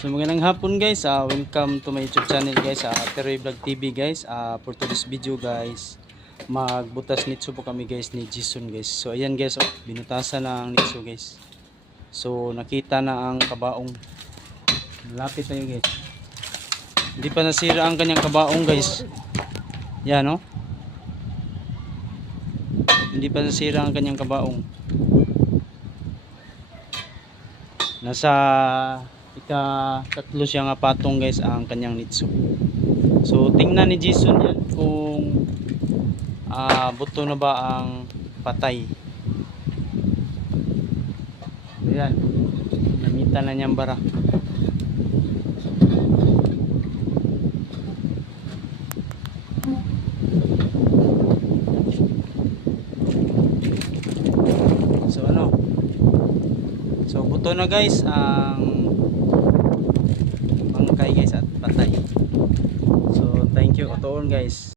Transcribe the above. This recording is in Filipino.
So magandang hapon guys, welcome to my YouTube channel guys, Peroy Vlog TV guys. For today's video guys, magbutas nitso po kami guys ni Jason guys. So ayan guys, binutasan na ang nitso guys. So nakita na ang kabaong. Malapit na yun guys. Hindi pa nasira ang kanyang kabaong guys. Yan no. Hindi pa nasira ang kanyang kabaong. Nasa ika-tatlo siya nga patong guys ang kanyang nitso. So tingnan ni Jason yan kung buto na ba ang patay. Ayan, namita na niyang bara. So ano, so buto na guys ang bangkay guys at patay. So thank you Otoon guys.